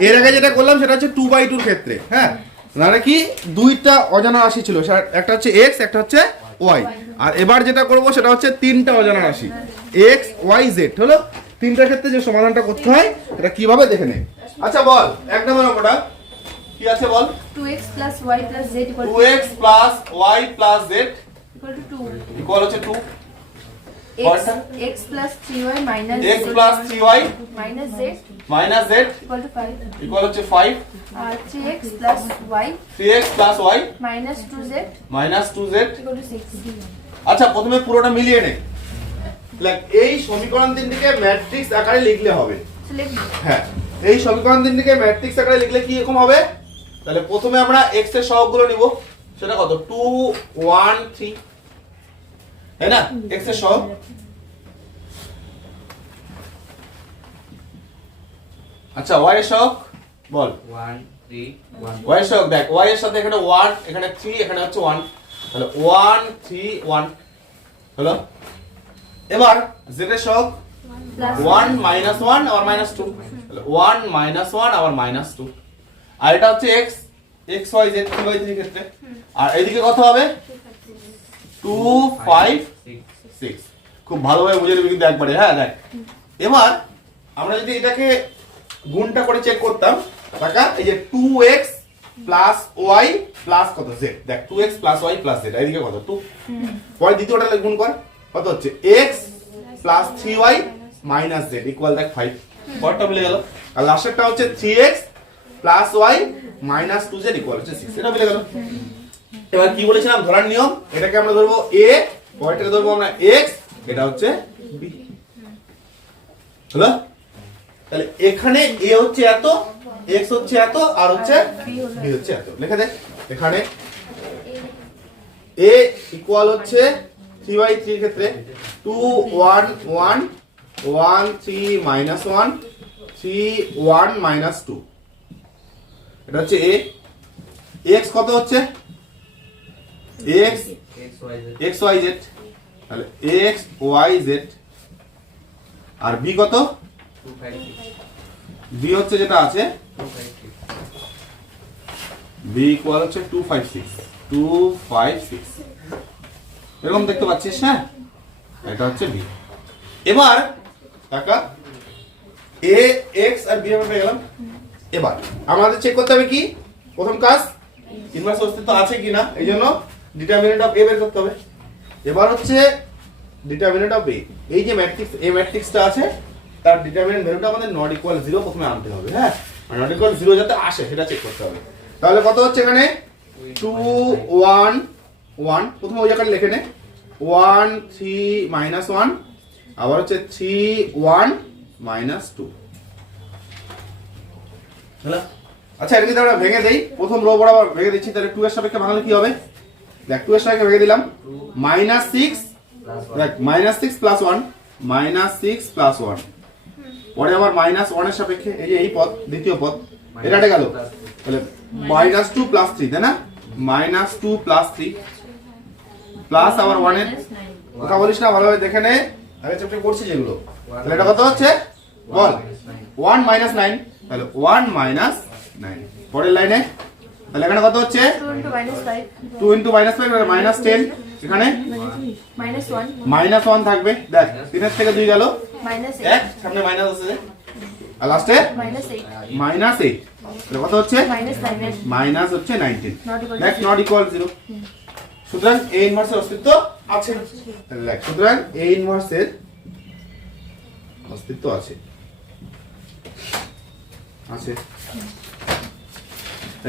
এর আগে যেটা করলাম সেটা হচ্ছে টু বাই টুর ক্ষেত্রে হ্যাঁ? মানে কি? দুইটা অজানা রাশি ছিল একটা হচ্ছে এক্স একটা হচ্ছে ওয়াই আর এবার যেটা করব সেটা হচ্ছে তিনটা অজানা রাশি এক্স ওয়াই জেড হলো? তিনটার ক্ষেত্রে যে সমাধানটা করতে হয় এটা কীভাবে দেখে নে আচ্ছা বল এক নম্বর অঙ্কটা। কি আছে বল? 2x y z equal to to X plus Y plus Z equal to 2. Equal হচ্ছে two x x plus 3y minus z minus z equal to 5. Equal হচ্ছে five Uh, 3x plus y three X plus Y minus 2z minus two Z equal to 6. আচ্ছা প্রথমে পুরোটা মিলিয়ে নে। দেখ এই সমীকরণ তিনটিকে ম্যাট্রিক্স আকারে লিখলে হবে. হ্যাঁ এই সমীকরণ তিনটিকে ম্যাট্রিক্স আকারে লিখলে কি এরকম হবে? তাহলে প্রথমে আমরা x এর সহগগুলো নিব। সেটা কত? 2 1 3 তাই না? X এর সহগ আচ্ছা y এর সহগ? বল। ওয়ান থ্রি ওয়ানের সহগ দেখ y এর সাথে এখানে 1 এখানে 3 এখানে হচ্ছে 1 তাহলে 1 3 1 হলো? এবার z এর সহগ? 1 মাইনাস 1 আবার মাইনাস 2 তাহলে 1 মাইনাস 1 আবার মাইনাস 2 আর এটা হচ্ছে x x y z 3 y 3 ক্ষেত্রে। আর এদিকে কত হবে? 2 5 সিক্স 6 খুব ভালোভাবে বুঝে নিবি কিন্তু একবারে। হ্যাঁ দেখ। এবার আমরা যদি এটাকে গুণটা করে চেক করতাম টাকা এই যে 2x প্লাস y প্লাস কত? z দেখ 2x plus y plus z এদিকে কত? 2 পরে দ্বিতীয়টা গুণ কর। কত হচ্ছে? x plus 3y minus z equal দেখ 5 পরটা মিলে গেল। আর লাস্টেরটা হচ্ছে 3x plus y minus 2z equal হচ্ছে 6 এটা মিলে গেল। এবার কি বলেছিলাম? ধরার নিয়ম? এটাকে আমরা ধরবো a, পরেরটাকে ধরবো আমরা x, এটা হচ্ছে b হলো? তাহলে এখানে এ হচ্ছে এত, x হচ্ছে এত, আর হচ্ছে b হচ্ছে এত। লিখে দে এখানে এ ইকুয়াল হচ্ছে 3 বাই 3 ক্ষেত্রে 2 1 1 1 3 মাইনাস 1 3 1 মাইনাস 2 এটা হচ্ছে এ x কত হচ্ছে? X এক্স ওয়াই জেড তাহলে x y z আর b কত? টু ফাইভ সিক্স b হচ্ছে যেটা আছে? টু ফাইভ সিক্স ইকুয়াল হচ্ছে 256 256 এরকম দেখতে পাচ্ছিস হ্যাঁ? এটা হচ্ছে b এবার টাকা a x আর b আমরা পেয়ে গেলাম। এবার আমাদের চেক করতে হবে কি? প্রথম কাজ ইনভার্স অস্তিত্ব আছে কিনা? এই জন্য ডিটারমিনেন্ট অফ এ বের করতে হবে। এবার হচ্ছে ডিটারমিনেন্ট অফ a এই যে ম্যাট্রিক্স এ ম্যাট্রিক্সটা আছে তার ডিটারমিনেন্ট ভ্যালুটা আমাদের নট ইকুয়াল জিরো প্রথমে আনতে হবে হ্যাঁ? নট ইকুয়াল জিরো যাতে আসে সেটা চেক করতে হবে। তাহলে কত হচ্ছে এখানে? টু ওয়ান ওয়ান প্রথমে ওই জায়গাটা লিখে নে। ওয়ান থ্রি মাইনাস ওয়ান আবার হচ্ছে থ্রি ওয়ান মাইনাস টু আচ্ছা এটাকে আমরা ভেঙে দেই প্রথম রো বরাবর ভেঙে দিচ্ছি তাহলে টু এর সাপেক্ষে ভাঙলে কি হবে? দেখ টু এর সাপেক্ষে ভেঙে দিলাম। মাইনাস সিক্স দেখ minus six plus one minus six plus one পরে আবার মাইনাস ওয়ানের সাপেক্ষে এই যে এই পদ, দ্বিতীয় পদ, এটা এটা গেল। তাহলে মাইনাস টু প্লাস থ্রি তাই না? Minus two plus three plus আবার ওয়ানের কথা বলিস না, ভালোভাবে দেখে নে। আগে চ্যাপ্টার করছি যেগুলো তাহলে এটা কত হচ্ছে? বল। ওয়ান মাইনাস নাইন তাহলে ওয়ান মাইনাস নাইন পরের লাইনে তাহলে এখানে কত হচ্ছে? 2 into minus 5. Two into minus five minus ten এখানে? Minus 1. মাইনাস ওয়ান থাকবে। দেখ তিনের থেকে দুই গেল। Minus এক সামনে মাইনাস আছে। আর লাস্টে 8. মাইনাস এইট তাহলে কত হচ্ছে? Minus 9. মাইনাস হচ্ছে নাইনটিন Not equal দেখ to নট ইকুয়াল জিরো সুতরাং এ ইনভার্সের অস্তিত্ব আছে। তাহলে দেখ সুতরাং এ ইনভার্সের অস্তিত্ব আছে। আছে।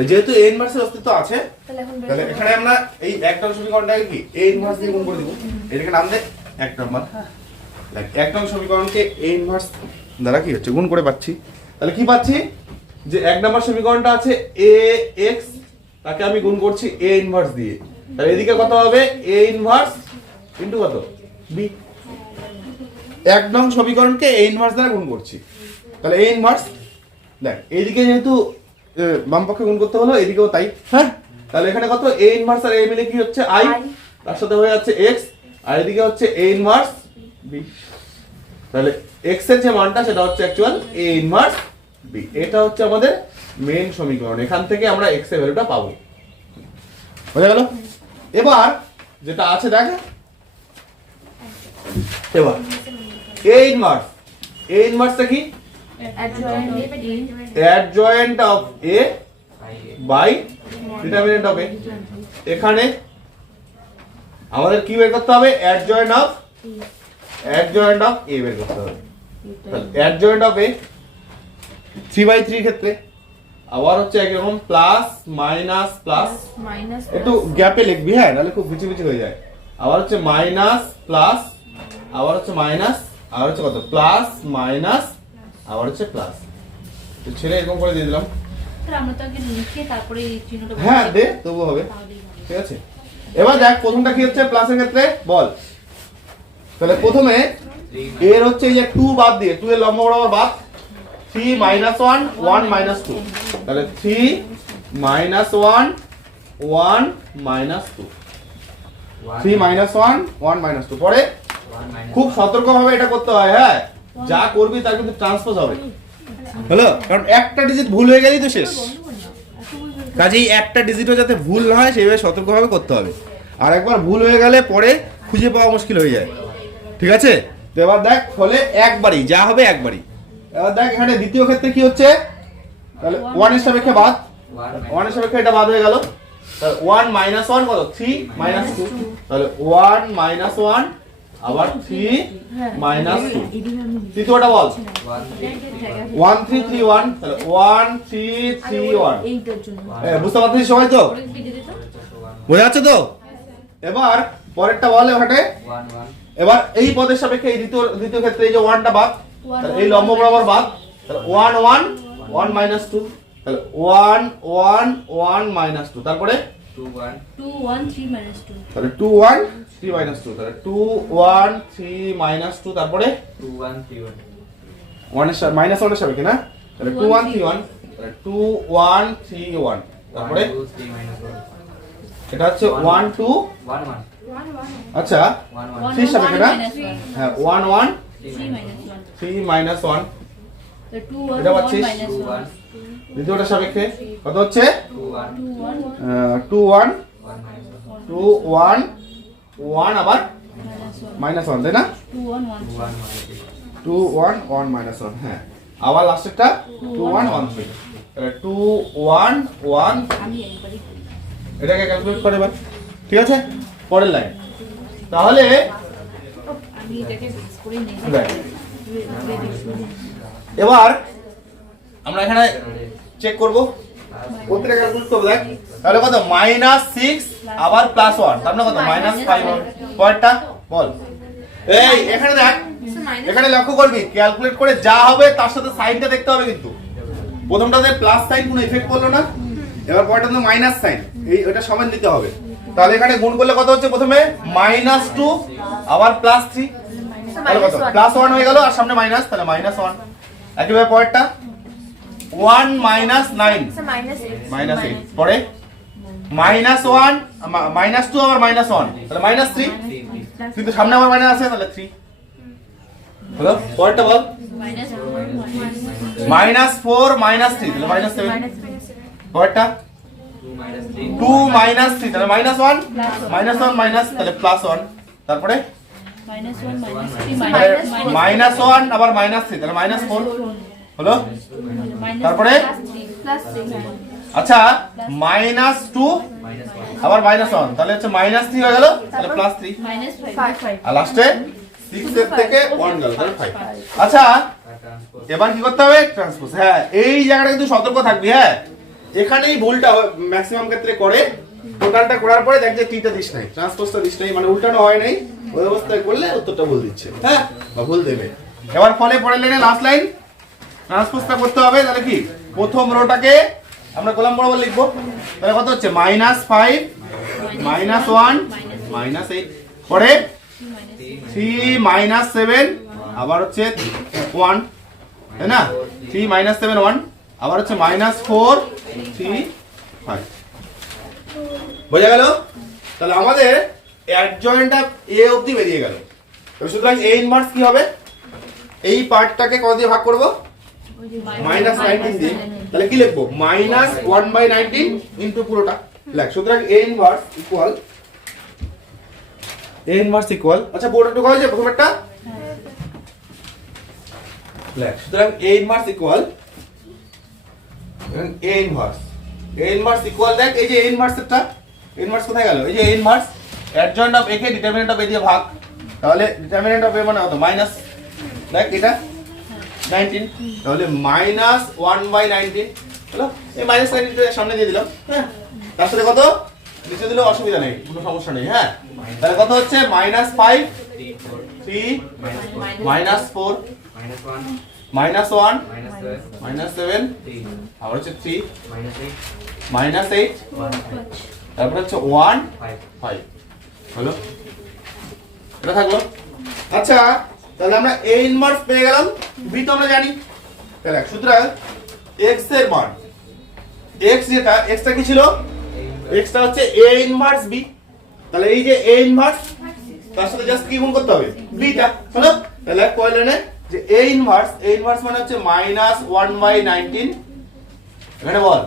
যেহেতু এ ইনভার্সের অস্তিত্ব আছে তাহলে এখন আমরা এই এক নম্বর সমীকরণটাকে কি? এ ইনভার্স দিয়ে গুণ করে দিব। এটাকে নাম দে এক নম্বর দেখ এক সমীকরণকে এ ইনভার্স দ্বারা কি হচ্ছে? গুণ করে পাচ্ছি। তাহলে কি পাচ্ছি? যে এক নম্বর সমীকরণটা আছে এ এক্স তাকে আমি গুণ করছি এ ইনভার্স দিয়ে। তাহলে এদিকে কত হবে? এ ইনভার্স ইনটু কত? বি এক নং সমীকরণকে এ ইনভার্স দ্বারা গুণ করছি। তাহলে এ ইনভার্স দেখ এইদিকে যেহেতু বাম পক্ষে গুণ করতে হলো এদিকেও তাই। হ্যাঁ? তাহলে এখানে কত? এ ইনভার্স আর এ মিলে কি হচ্ছে? আই তার সাথে হয়ে যাচ্ছে এক্স আর এদিকে হচ্ছে এ ইনভার্স বি তাহলে এক্সের যে মানটা সেটা হচ্ছে অ্যাকচুয়াল এ ইনভার্স বি এটা হচ্ছে আমাদের মেন সমীকরণ। এখান থেকে আমরা এক্সের ভ্যালুটা পাবো। বোঝা গেল? এবার যেটা আছে দেখ। এবার এ ইনভার্স এ ইনভার্সটা কি? Adjoint in adjoint of A I A. By determinant of A এখানে আমাদের কি বের করতে হবে? Adjoint of adjoint of A বের করতে হবে। Adjoint of A three by three ক্ষেত্রে। আবার হচ্ছে একরকম প্লাস মাইনাস প্লাস একটু গ্যাপে লিখবি হ্যাঁ নাহলে খুব বিচি বিচি হয়ে যায়। আবার হচ্ছে মাইনাস প্লাস আবার হচ্ছে মাইনাস আবার হচ্ছে কত? প্লাস মাইনাস আবার হচ্ছে প্লাস তো ছেলে এরকম করে দিয়ে দিলাম। তাহলে আমরা তো আগে লিখে তারপরে চিহ্নটা হ্যাঁ দে তবু হবে। ঠিক আছে? এবার দেখ প্রথমটা কি হচ্ছে প্লাসের ক্ষেত্রে? বল। তাহলে প্রথমে এর হচ্ছে এই যে টু বাদ দিয়ে টু এর লম্ব বরাবর বাদ। Three minus one one minus two তাহলে three minus one one minus two three minus one one minus two পরে খুব সতর্কভাবে এটা করতে হয় হ্যাঁ? যা করবি তার কিন্তু ট্রান্সপোজ হবে। হ্যালো কারণ একটা ডিজিট ভুল হয়ে গেলেই তো শেষ। কাজেই একটা ডিজিটও যাতে ভুল না হয় সেইভাবে সতর্কভাবে করতে হবে। আর একবার ভুল হয়ে গেলে পরে খুঁজে পাওয়া মুশকিল হয়ে যায়। ঠিক আছে? তো এবার দেখ ফলে একবারই যা হবে একবারই। এবার দেখ এখানে দ্বিতীয় ক্ষেত্রে কি হচ্ছে? তাহলে ওয়ানের সাপেক্ষে বাদ। ওয়ানের সাপেক্ষে এটা বাদ হয়ে গেল। তাহলে ওয়ান মাইনাস ওয়ান কত? থ্রি মাইনাস টু তাহলে ওয়ান মাইনাস ওয়ান আবার থ্রি মাইনাস টু তৃতীয়টা বল। ওয়ান থ্রি থ্রি ওয়ান তাহলে ওয়ান থ্রি থ্রি ওয়ান এইটার জন্য। বুঝতে পারছিস সবাই তো? বোঝা যাচ্ছে তো? এবার পরেরটা বল ওখানে এবার এই পদের সাপেক্ষে এই দ্বিতীয় দ্বিতীয় ক্ষেত্রে এই যে ওয়ানটা বাদ এই লম্ব বরাবর বাদ। তাহলে one one one minus two তাহলে one one one minus two তারপরে two one. Two, one, three minus two. তাহলে two one three minus two তাহলে two one three minus two তারপরে? two one three one. ওয়ানের minus ওয়ানের সাপেক্ষে না? তাহলে টু ওয়ান থ্রি ওয়ান তাহলে টু ওয়ান থ্রি ওয়ান তারপরে? one two three minus one. এটা হচ্ছে ওয়ান টু আচ্ছা one. One, one. Three সাপেক্ষে না? হ্যাঁ one one Three minus one. Three minus one The two, one, এটা পাচ্ছিস? দ্বিতীয়টার সাপেক্ষে কত হচ্ছে? Two one two one one আবার মাইনাস ওয়ান তাই না? Two one one minus one হ্যাঁ। আবার লাস্টেরটা two one one three two one one. এটাকে ক্যালকুলেট করে এবার। ঠিক আছে? পরের লাইন তাহলে। এবার আমরা এখানে চেক করব। প্রত্যেকটা ক্যালকুলেট দেখ। তাহলে কত? মাইনাস সিক্স আবার প্লাস ওয়ান তার মানে কত? মাইনাস ফাইভ পয়েন্টটা বল। এই, এখানে দেখ। এখানে লক্ষ্য করবি ক্যালকুলেট করে যা হবে, তার সাথে সাইনটা দেখতে হবে কিন্তু। প্রথমটাতে প্লাস সাইন কোনো এফেক্ট করল না। এবার পরেরটাতে মাইনাস সাইন এই, ওটা সমান দিতে হবে। তাহলে এখানে গুণ করলে কত হচ্ছে প্রথমে? মাইনাস টু আবার প্লাস থ্রি প্লাস ওয়ান হয়ে গেল, আর সামনে মাইনাস তাহলে মাইনাস ওয়ান একইভাবে পরেরটা। One minus nine. Minus eight পরে? মাইনাস ওয়ান মাইনাস টু আবার মাইনাস ওয়ান তাহলে মাইনাস থ্রি three. Three. কিন্তু সামনে আবার মাইনাস আছে তাহলে থ্রি হলো? পরেরটা বল? Minus four, minus minus four minus three তাহলে মাইনাস সেভেন পরেরটা? Two minus three. Two minus three তাহলে minus one minus one minus তাহলে প্লাস ওয়ান তারপরে? Minus one, minus three, minus minus minus one আবার minus three তাহলে minus four হলো? তারপরে? আচ্ছা মাইনাস টু আবার মাইনাস ওয়ান তাহলে হচ্ছে মাইনাস থ্রি হয়ে গেল, তাহলে প্লাস থ্রি. আর লাস্টে থেকে ওয়ান ফাইভ আচ্ছা এবার কি করতে হবে? হ্যাঁ এই সতর্ক থাকবি হ্যাঁ। এখানেই ভুলটা ম্যাক্সিমাম ক্ষেত্রে করে করার পরে দিস নাই দিস নাই মানে হয় নাই। অবস্থায় করলে উত্তরটা ভুল দিচ্ছে হ্যাঁ ভুল দেবে। এবার ফলে লাইনে লাস্ট লাইন ট্রান্সপোজটা করতে হবে, তাহলে কি? প্রথম রোটাকে আমরা কলাম বরাবর লিখব। তাহলে কত হচ্ছে? Minus five, minus one, minus eight. পরে থ্রি মাইনাস সেভেন, আবার হচ্ছে ওয়ান, তাই না? থ্রি মাইনাস সেভেন, ওয়ান, আবার হচ্ছে মাইনাস ফোর, থ্রি ফাইভ। বোঝা গেল? তাহলে আমাদের অ্যাডজয়েন্টটা এ অবধি বেরিয়ে গেল। সুতরাং এ ইনভার্স কি হবে? এই পার্টটাকে কত দিয়ে ভাগ করব? মাইনাস নাইনটিন দিয়ে তাহলে কি লিখব? Minus one by nineteen into পুরোটা। লেখ সুতরাং A inverse equal A inverse equal আচ্ছা পুরোটা একটু করা যায় প্রথম একটা। লেখ সুতরাং A inverse equal A inverse A inverse equal দেখ এই যে এ ইনভার্সটা ইনভার্স কোথায় গেল? এই যে A inverse adjoint of A K determinant of A দিয়ে ভাগ। তাহলে ডিটারমিনেন্ট অফ এ মানে কত? মাইনাস দেখ এটা। 19 তাহলে মাইনাস ওয়ান বাই নাইনটিন। হলো? এই মাইনাস নাইনটিন সামনে দিয়ে দিলাম হ্যাঁ? তার সাথে কত? নিচে দিলেও অসুবিধা নেই, কোনো সমস্যা নেই হ্যাঁ? তাহলে কত হচ্ছে? Minus five, three, minus four, minus one, minus seven, আবার হচ্ছে থ্রি, মাইনাস এইট, তারপরে হচ্ছে ওয়ান. ফাইভ। হলো? এটা থাকল? আচ্ছা তাহলে আমরা এ ইনভার্স পেয়ে গেলাম বি তো আমরা জানি। তাহলে সুতরাং এক্সের মান এক্স যেটা এক্সটা কি ছিল? এক্সটা হচ্ছে এ ইনভার্স বি তাহলে এই যে এ ইনভার্স তার সাথে জাস্ট কি গুণ করতে হবে? বিটা হলো? তাহলে কয়লেনে যে এ ইনভার্স এ ইনভার্স মানে হচ্ছে মাইনাস ওয়ান বাই নাইনটিন এখানে বল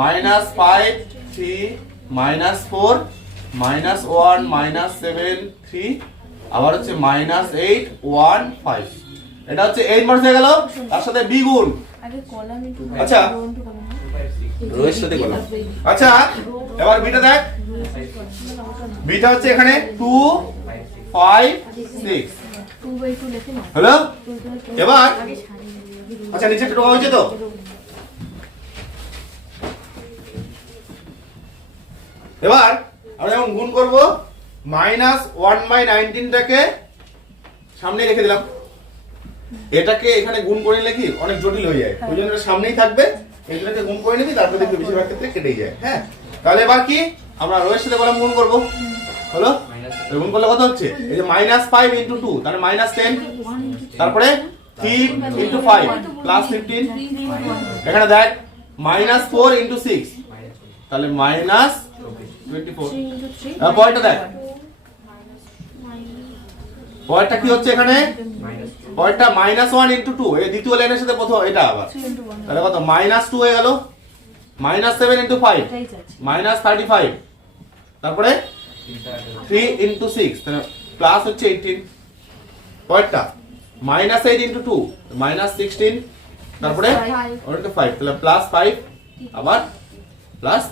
minus five three minus four minus one minus seven three আবার হচ্ছে মাইনাস এইট ওয়ান ফাইভ এটা হচ্ছে এইট মার্কস হয়ে গেল। তার সাথে বি গুণ। আচ্ছা। Row into column Two, five, six. রোয়ের সাথে আচ্ছা এবার বিটা দেখ। বিটা হচ্ছে এখানে টু ফাইভ সিক্স টু এবার। আচ্ছা নিচে টোকা হয়েছে তো। এবার আমরা যখন গুণ করব মাইনাস ওয়ান বাই নাইনটিনটাকে সামনে রেখে দিলাম। এটাকে এখানে গুণ করে নিলে কি অনেক জটিল হয়ে যায়। ওই জন্য এটা সামনেই থাকবে। এগুলোকে গুণ করে নিবি তারপরে দেখবি বেশিরভাগ ক্ষেত্রে কেটেই যায়। হ্যাঁ? তাহলে এবার কি? আমরা রোয়ের সাথে বললাম গুণ করব। হলো? গুণ করলে কত হচ্ছে? এই যে মাইনাস ফাইভ ইন্টু টু তাহলে মাইনাস টেন তারপরে three into five plus fifteen এখানে দেখ মাইনাস ফোর ইন্টু সিক্স তাহলে মাইনাস টোয়েন্টি ফোর হ্যাঁ, পরেরটা দেখ। পরেরটা কি হচ্ছে এখানে? পরেরটা মাইনাস ওয়ান ইন্টু টু এই দ্বিতীয় লাইনের সাথে প্রথম এটা আবার। তাহলে কত? মাইনাস টু হয়ে গেল। Minus seven into five minus thirty five তারপরে থ্রি ইন্টু সিক্স প্লাস হচ্ছে এইটিন পরেরটা minus eight into two minus sixteen তারপরে. ওটা ফাইভ তাহলে প্লাস ফাইভ আবার প্লাস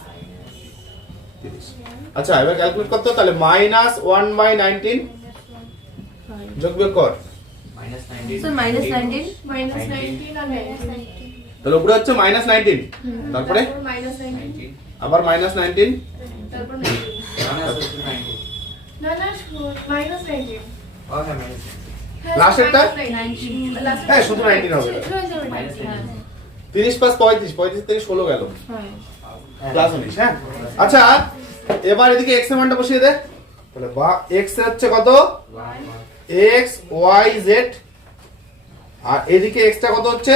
আচ্ছা এবার ক্যালকুলেট করতে হবে, তাহলে মাইনাস ওয়ান বাই নাইনটিন যোগ বিয়োগ কর। নাইনটিন. নাইনটিন নাইনটিন তাহলে উপরে হচ্ছে মাইনাস নাইনটিন তারপরে? নাইনটিন. আবার মাইনাস নাইনটিন নাইনটিন নাইনটিন হ্যাঁ, লাস্টেরটা? হ্যাঁ, শুধু 19 হবে। nineteen. তিরিশ প্লাস পঁয়ত্রিশ পঁয়ত্রিশ থেকে ষোলো গেল। হ্যাঁ। প্লাস উনিশ হ্যাঁ? আচ্ছা এবার এদিকে এক্সের মানটা বসিয়ে দে। তাহলে বা এক্স হচ্ছে কত. এক্স ওয়াই জেড আর এদিকে এক্সটা কত হচ্ছে?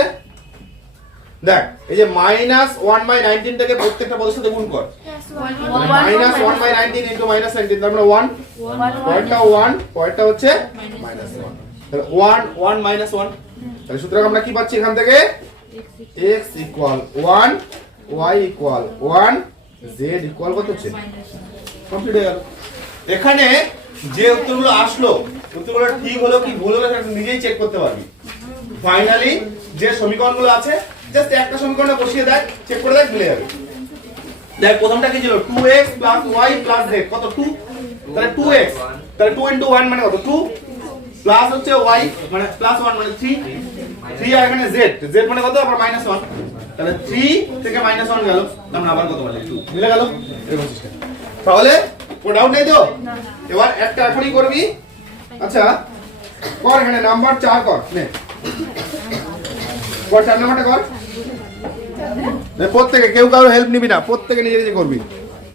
দেখ, এই যে মাইনাস ওয়ান বাই নাইনটিনটাকে প্রত্যেকটা পদের সাথে গুণ কর। Minus one by nineteen into minus nineteen তার মানে ওয়ান পয়েন্টটা ওয়ান পয়েন্টটা হচ্ছে মাইনাস ওয়ান তাহলে ওয়ান ওয়ান মাইনাস ওয়ান তাহলে সুতরাং আমরা কি পাচ্ছি এখান থেকে? X equal one Y equal one Z equal কত হচ্ছে? কমপ্লিট হয়ে গেল। এখানে যে উত্তরগুলো আসলো, উত্তরগুলো ঠিক হলো কি ভুল হলো সেটা নিজেই চেক করতে পারবি। ফাইনালি যে সমীকরণগুলো আছে জাস্ট একটা সমীকরণে বসিয়ে দেখ চেক করে দেখ মিলে যাবে। দেখ, প্রথমটা কি ছিল? 2x y z, কত? 2 তাহলে 2x তাহলে 2 1 মানে কত? 2 প্লাস হচ্ছে y মানে প্লাস 1 মানে 3 3 আর এখানে z z মানে কত? আবার মাইনাস 1 তাহলে 3 থেকে মাইনাস 1 গেল। তার মানে আবার কত মানে 2 মিলে গেল? এরকম সিস্টেম তাহলে কোনো ডাউট নেই তো এবার একটা এখনই করবি আচ্ছা কর এখানে নাম্বার চার কর নে। কর চার নাম্বারটা কর। প্রত্যেকে কেউ কারও হেল্প নিবি না প্রত্যেকে নিজে নিজে করবি।